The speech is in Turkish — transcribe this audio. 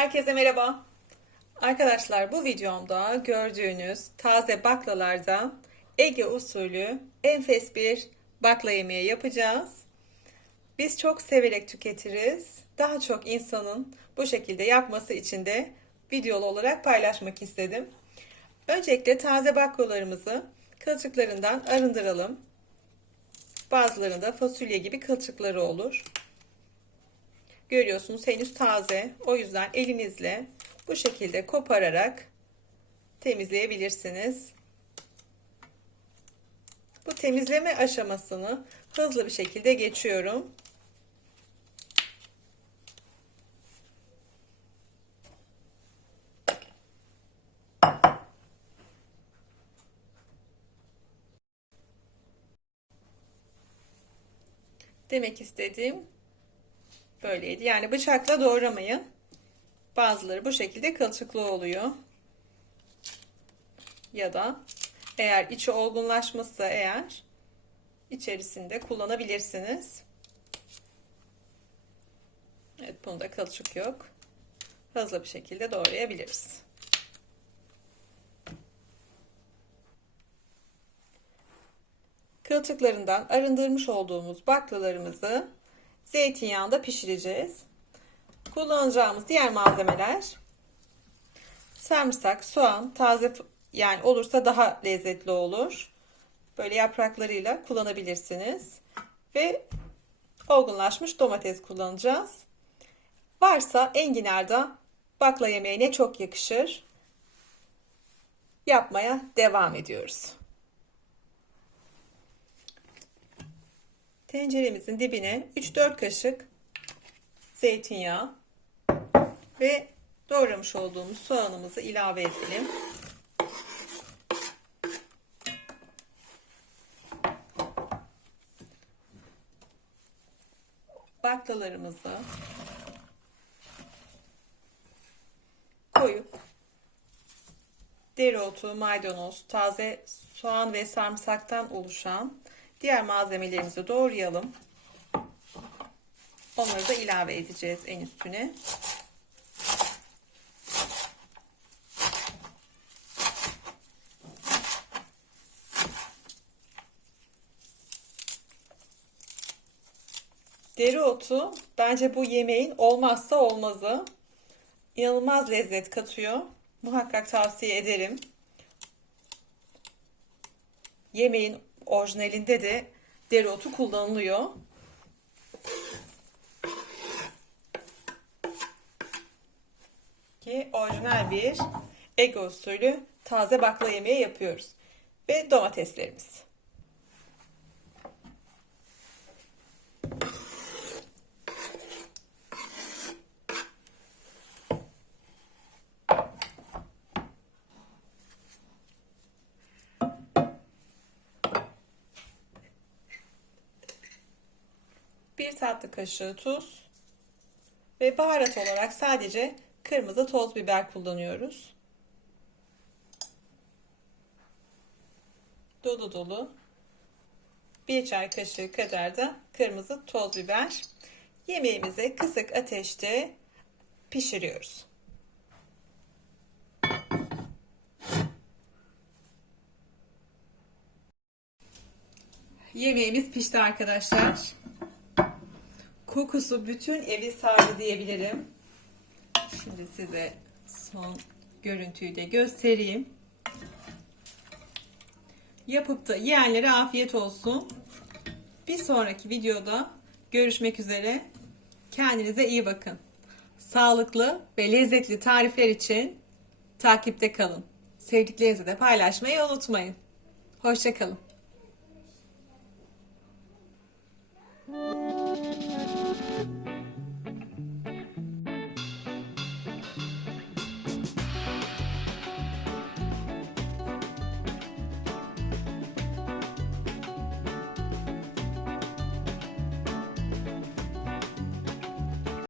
Herkese merhaba. Arkadaşlar bu videomda gördüğünüz taze baklalardan Ege usulü enfes bir bakla yemeği yapacağız. Biz çok severek tüketiriz. Daha çok insanın bu şekilde yapması için de videolu olarak paylaşmak istedim. Öncelikle taze baklalarımızı kılçıklarından arındıralım. Bazılarında fasulye gibi kılçıkları olur. Görüyorsunuz henüz taze. O yüzden elinizle bu şekilde kopararak temizleyebilirsiniz. Bu temizleme aşamasını hızlı bir şekilde geçiyorum. Demek istediğim böyleydi. Yani bıçakla doğramayın. Bazıları bu şekilde kılçıklı oluyor. Ya da eğer içi olgunlaşmışsa eğer içerisinde kullanabilirsiniz. Evet bunda kılçık yok. Hızlı bir şekilde doğrayabiliriz. Kılçıklarından arındırmış olduğumuz baklalarımızı zeytinyağında pişireceğiz. Kullanacağımız diğer malzemeler sarımsak, soğan, taze yani olursa daha lezzetli olur. Böyle yapraklarıyla kullanabilirsiniz. Ve olgunlaşmış domates kullanacağız. Varsa enginar da bakla yemeğine çok yakışır. Yapmaya devam ediyoruz. Tenceremizin dibine 3-4 kaşık zeytinyağı ve doğramış olduğumuz soğanımızı ilave edelim. Baklalarımızı koyup dereotu, maydanoz, taze soğan ve sarımsaktan oluşan diğer malzemelerimizi doğrayalım. Onları da ilave edeceğiz en üstüne. Dereotu bence bu yemeğin olmazsa olmazı. İnanılmaz lezzet katıyor. Muhakkak tavsiye ederim. Yemeğin orijinalinde de dereotu kullanılıyor. Ki orijinal bir Ege usulü taze bakla yemeği yapıyoruz. Ve domateslerimiz. Bir tatlı kaşığı tuz ve baharat olarak sadece kırmızı toz biber kullanıyoruz. Dolu dolu bir çay kaşığı kadar da kırmızı toz biber. Yemeğimizi kısık ateşte pişiriyoruz. Yemeğimiz pişti arkadaşlar. Kokusu bütün evi sardı diyebilirim. Şimdi size son görüntüyü de göstereyim. Yapıp da yiyenlere afiyet olsun. Bir sonraki videoda görüşmek üzere. Kendinize iyi bakın. Sağlıklı ve lezzetli tarifler için takipte kalın. Sevdiklerinizle de paylaşmayı unutmayın. Hoşçakalın.